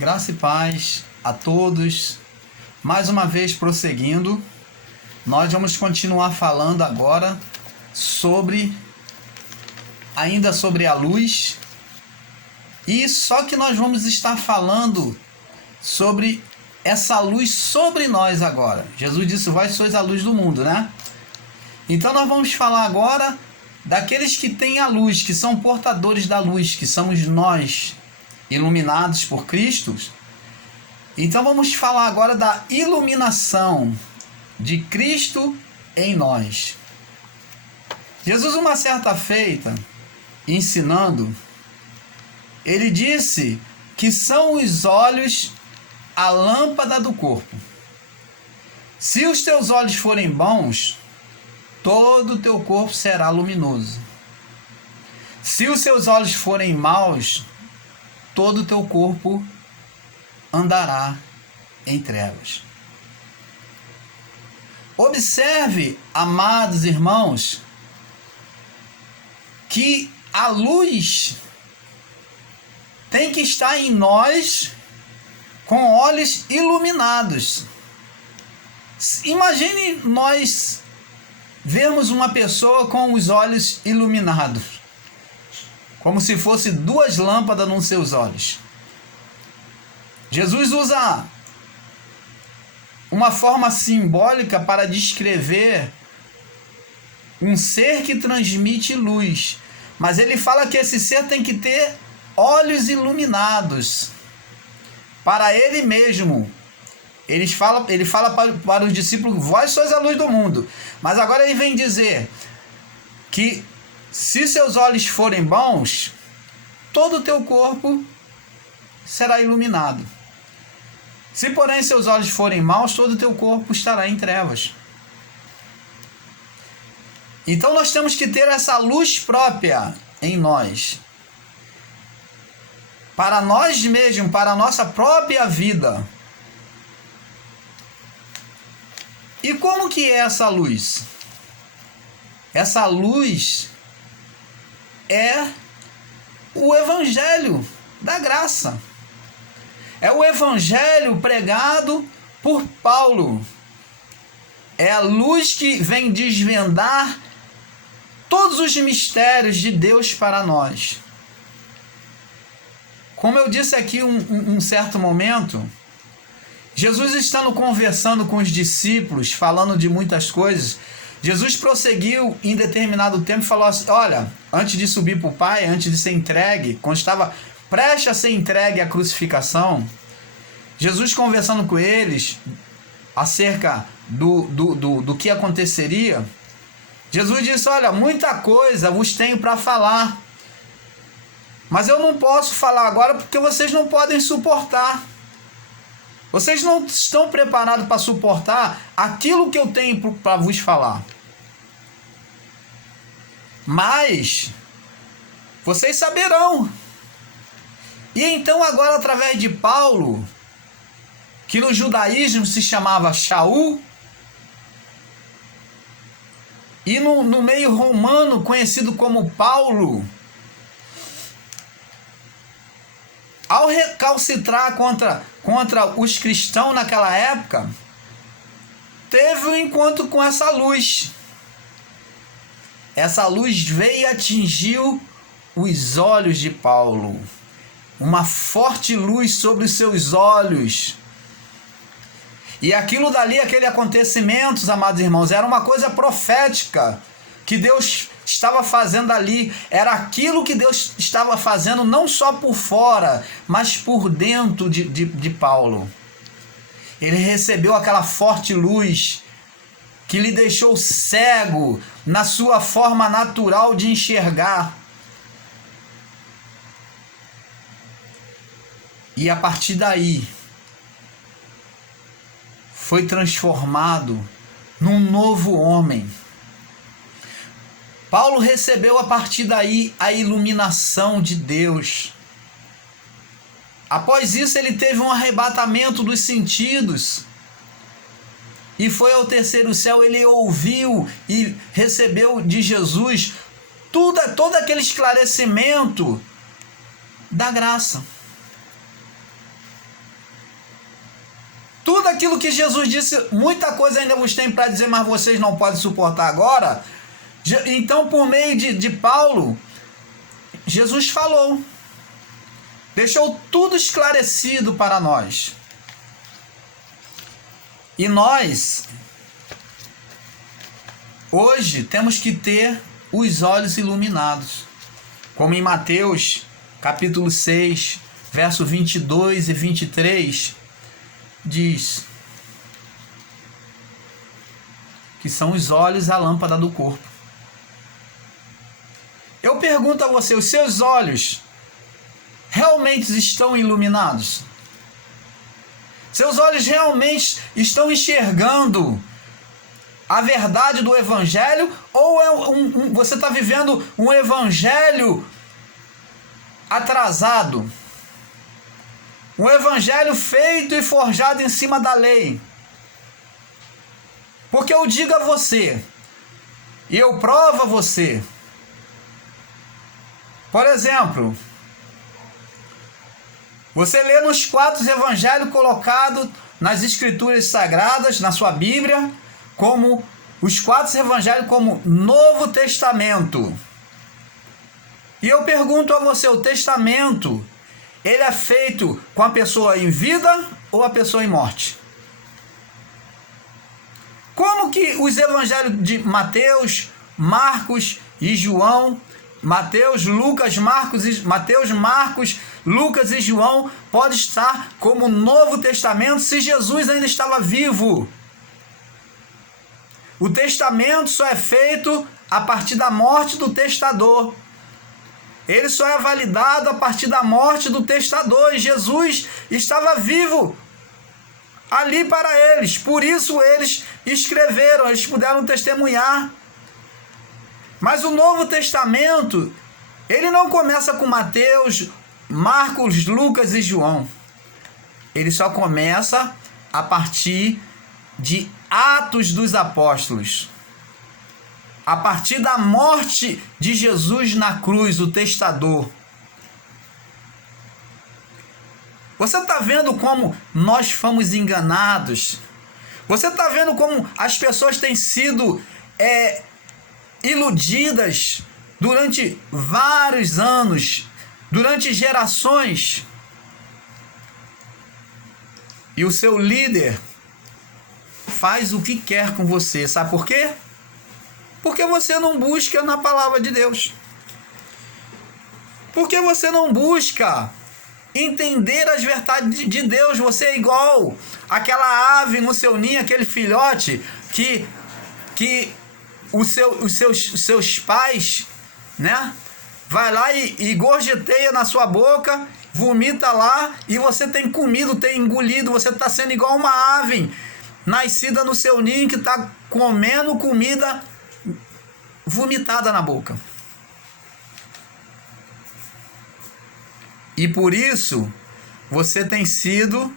Graça e paz a todos. Mais uma vez prosseguindo, nós vamos continuar falando agora ainda sobre a luz. E só que nós vamos estar falando sobre essa luz sobre nós agora. Jesus disse: vós sois a luz do mundo, né? Então nós vamos falar agora daqueles que têm a luz, que são portadores da luz, que somos nós, iluminados por Cristo. Então vamos falar agora da iluminação de Cristo em nós. Jesus, uma certa feita, ensinando, ele disse que são os olhos a lâmpada do corpo. Se os teus olhos forem bons, todo o teu corpo será luminoso. Se os seus olhos forem maus, todo o teu corpo andará em trevas. Observe, amados irmãos, que a luz tem que estar em nós com olhos iluminados. Imagine nós vermos uma pessoa com os olhos iluminados, como se fosse duas lâmpadas nos seus olhos. Jesus usa uma forma simbólica para descrever um ser que transmite luz, mas ele fala que esse ser tem que ter olhos iluminados para ele mesmo. Ele fala para os discípulos: vós sois a luz do mundo. Mas agora ele vem dizer que se seus olhos forem bons, todo o teu corpo será iluminado. Se porém seus olhos forem maus, todo o teu corpo estará em trevas. Então nós temos que ter essa luz própria em nós, para nós mesmos, para a nossa própria vida. E como que é essa luz? Essa luz é o Evangelho da graça. É o Evangelho pregado por Paulo. É a luz que vem desvendar todos os mistérios de Deus para nós. Como eu disse aqui um certo momento, Jesus estando conversando com os discípulos, falando de muitas coisas, Jesus prosseguiu em determinado tempo e falou assim: olha, antes de subir para o Pai, antes de ser entregue, quando estava prestes a ser entregue à crucificação, Jesus conversando com eles acerca do que aconteceria, Jesus disse: olha, muita coisa vos tenho para falar, mas eu não posso falar agora porque vocês não podem suportar. Vocês não estão preparados para suportar aquilo que eu tenho para vos falar. Mas vocês saberão. E então agora, através de Paulo, que no judaísmo se chamava Shaul, e no meio romano conhecido como Paulo, ao recalcitrar contra os cristãos naquela época, teve um encontro com essa luz. Essa luz veio e atingiu os olhos de Paulo. Uma forte luz sobre os seus olhos. E aquilo dali, aquele acontecimento, amados irmãos, era uma coisa profética que Deus estava fazendo ali. Era aquilo que Deus estava fazendo não só por fora, mas por dentro de Paulo. Ele recebeu aquela forte luz que lhe deixou cego na sua forma natural de enxergar. E a partir daí foi transformado num novo homem. Paulo recebeu a partir daí a iluminação de Deus. Após isso, ele teve um arrebatamento dos sentidos e foi ao terceiro céu. Ele ouviu e recebeu de Jesus todo aquele esclarecimento da graça. aquilo que Jesus disse, muita coisa ainda vos tem para dizer, mas vocês não podem suportar agora. Então, por meio de Paulo, Jesus falou, deixou tudo esclarecido para nós. E nós, hoje, temos que ter os olhos iluminados. Como em Mateus, capítulo 6, verso 22 e 23, diz que são os olhos a lâmpada do corpo. Eu pergunto a você, os seus olhos realmente estão iluminados? Seus olhos realmente estão enxergando a verdade do Evangelho? Ou você está vivendo um Evangelho atrasado? Um Evangelho feito e forjado em cima da lei? Porque eu digo a você, e eu provo a você, por exemplo, você lê nos 4 evangelhos colocados nas escrituras sagradas, na sua Bíblia, como os 4 evangelhos como Novo Testamento. E eu pergunto a você, o testamento, ele é feito com a pessoa em vida ou a pessoa em morte? Como que os evangelhos de Mateus, Marcos e João, Mateus, Marcos, Lucas e João pode estar como Novo Testamento se Jesus ainda estava vivo? O testamento só é feito a partir da morte do testador. Ele só é validado a partir da morte do testador. E Jesus estava vivo ali para eles. Por isso eles escreveram, eles puderam testemunhar. Mas o Novo Testamento, ele não começa com Mateus, Marcos, Lucas e João. Ele só começa a partir de Atos dos Apóstolos. A partir da morte de Jesus na cruz, o testador. Você está vendo como nós fomos enganados? Você está vendo como as pessoas têm sido iludidas durante vários anos, durante gerações? E o seu líder faz o que quer com você. Sabe por quê? Porque você não busca na palavra de Deus. Porque você não busca entender as verdades de Deus. Você é igual aquela ave no seu ninho, aquele filhote que os seus pais, né, vai lá e gorjeteia na sua boca, vomita lá, e você tem comido, tem engolido. Você está sendo igual uma ave nascida no seu ninho que está comendo comida vomitada na boca. E por isso você tem sido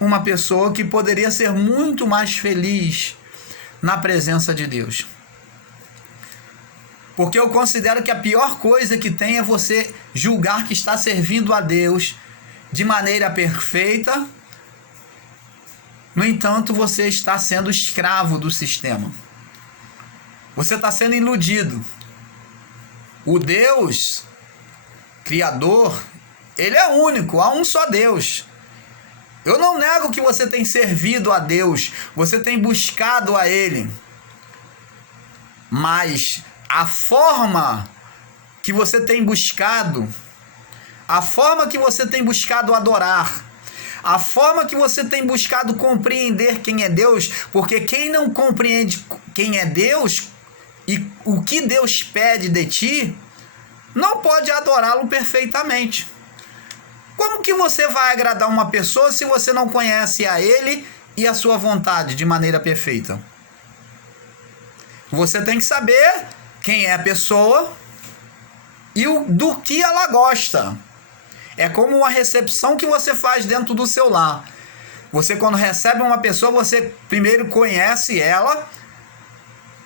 uma pessoa que poderia ser muito mais feliz na presença de Deus. Porque eu considero que a pior coisa que tem é você julgar que está servindo a Deus de maneira perfeita. No entanto, você está sendo escravo do sistema. Você está sendo iludido. O Deus Criador, Ele é único, há um só Deus. Eu não nego que você tem servido a Deus, você tem buscado a Ele. Mas a forma que você tem buscado, a forma que você tem buscado adorar, a forma que você tem buscado compreender quem é Deus, porque quem não compreende quem é Deus e o que Deus pede de ti, não pode adorá-lo perfeitamente. Como que você vai agradar uma pessoa se você não conhece a Ele e a sua vontade de maneira perfeita? Você tem que saber quem é a pessoa e do que ela gosta. É como uma recepção que você faz dentro do seu lar. Você, quando recebe uma pessoa, você primeiro conhece ela,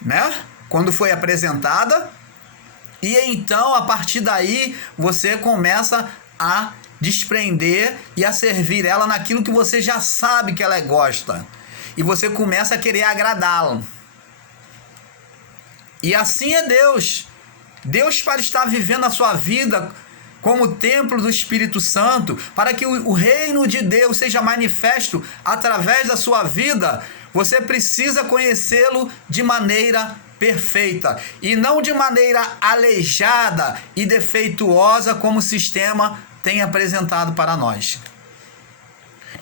né? Quando foi apresentada. E então, a partir daí, você começa a desprender e a servir ela naquilo que você já sabe que ela gosta. E você começa a querer agradá-la. E assim é Deus. Deus, para estar vivendo a sua vida como templo do Espírito Santo, para que o reino de Deus seja manifesto através da sua vida, você precisa conhecê-lo de maneira perfeita e não de maneira aleijada e defeituosa como o sistema tem apresentado para nós.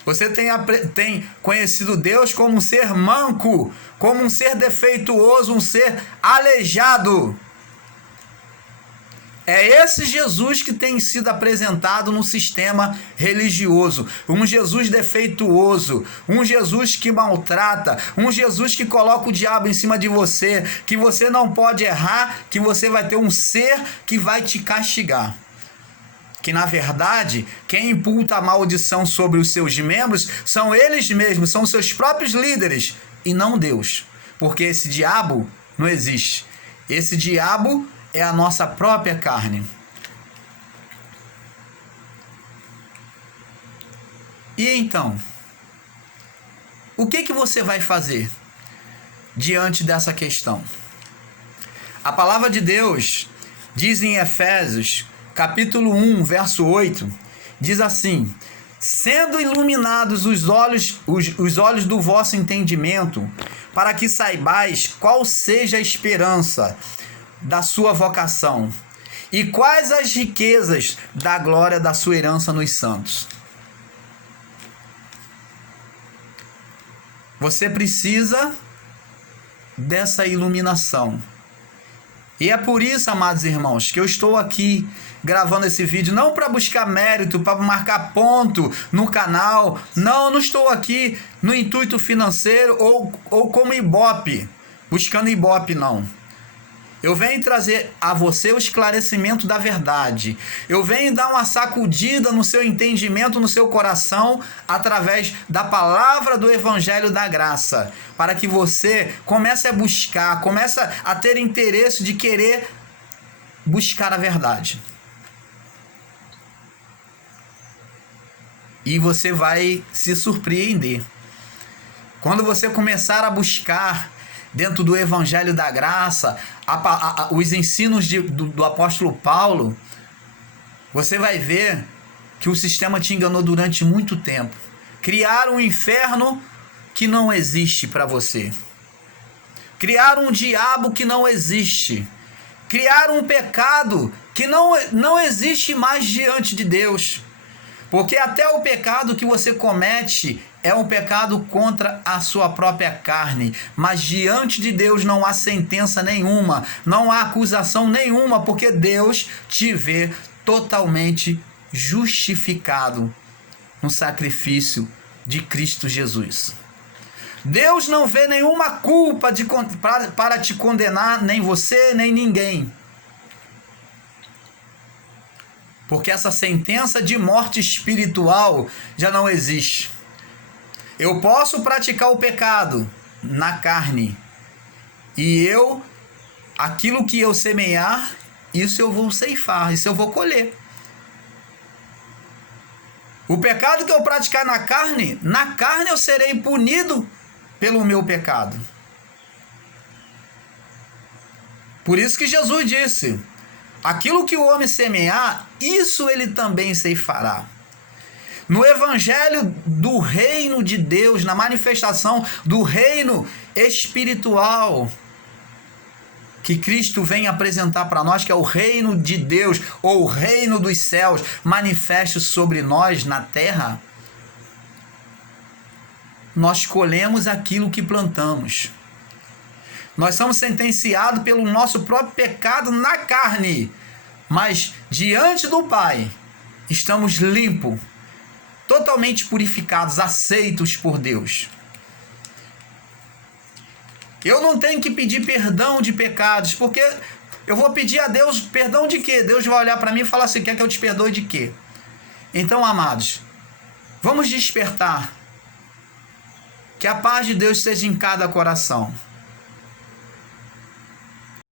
Você tem conhecido Deus como um ser manco, como um ser defeituoso, um ser aleijado. É esse Jesus que tem sido apresentado no sistema religioso. Um Jesus defeituoso, um Jesus que maltrata, um Jesus que coloca o diabo em cima de você, que você não pode errar, que você vai ter um ser que vai te castigar. Que na verdade, quem imputa a maldição sobre os seus membros são eles mesmos, são seus próprios líderes, e não Deus. Porque esse diabo não existe. Esse diabo é a nossa própria carne. E então, o que você vai fazer diante dessa questão? A palavra de Deus diz em Efésios, capítulo 1, verso 8, diz assim: sendo iluminados os olhos do vosso entendimento, para que saibais qual seja a esperança da sua vocação e quais as riquezas da glória da sua herança nos santos. Você precisa dessa iluminação. E é por isso, amados irmãos, que eu estou aqui gravando esse vídeo, não para buscar mérito, para marcar ponto no canal. Não estou aqui no intuito financeiro ou como Ibope, buscando Ibope, não. Eu venho trazer a você o esclarecimento da verdade. Eu venho dar uma sacudida no seu entendimento, no seu coração, através da palavra do Evangelho da Graça, para que você comece a buscar, comece a ter interesse de querer buscar a verdade. E você vai se surpreender. Quando você começar a buscar dentro do Evangelho da Graça, os ensinos do apóstolo Paulo, você vai ver que o sistema te enganou durante muito tempo. Criaram um inferno que não existe para você. Criaram um diabo que não existe. Criaram um pecado que não existe mais diante de Deus. Porque até o pecado que você comete é um pecado contra a sua própria carne. Mas diante de Deus não há sentença nenhuma, não há acusação nenhuma, porque Deus te vê totalmente justificado no sacrifício de Cristo Jesus. Deus não vê nenhuma culpa para te condenar, nem você, nem ninguém. Porque essa sentença de morte espiritual já não existe. Eu posso praticar o pecado na carne. E aquilo que eu semear, isso eu vou ceifar, isso eu vou colher. O pecado que eu praticar na carne eu serei punido pelo meu pecado. Por isso que Jesus disse: aquilo que o homem semear, isso ele também ceifará. No evangelho do reino de Deus, na manifestação do reino espiritual que Cristo vem apresentar para nós, que é o reino de Deus, ou o reino dos céus, manifesto sobre nós na terra, nós colhemos aquilo que plantamos. Nós somos sentenciados pelo nosso próprio pecado na carne, mas diante do Pai estamos limpos, totalmente purificados, aceitos por Deus. Eu não tenho que pedir perdão de pecados, porque eu vou pedir a Deus perdão de quê? Deus vai olhar para mim e falar assim: quer que eu te perdoe de quê? Então, amados, vamos despertar. Que a paz de Deus seja em cada coração.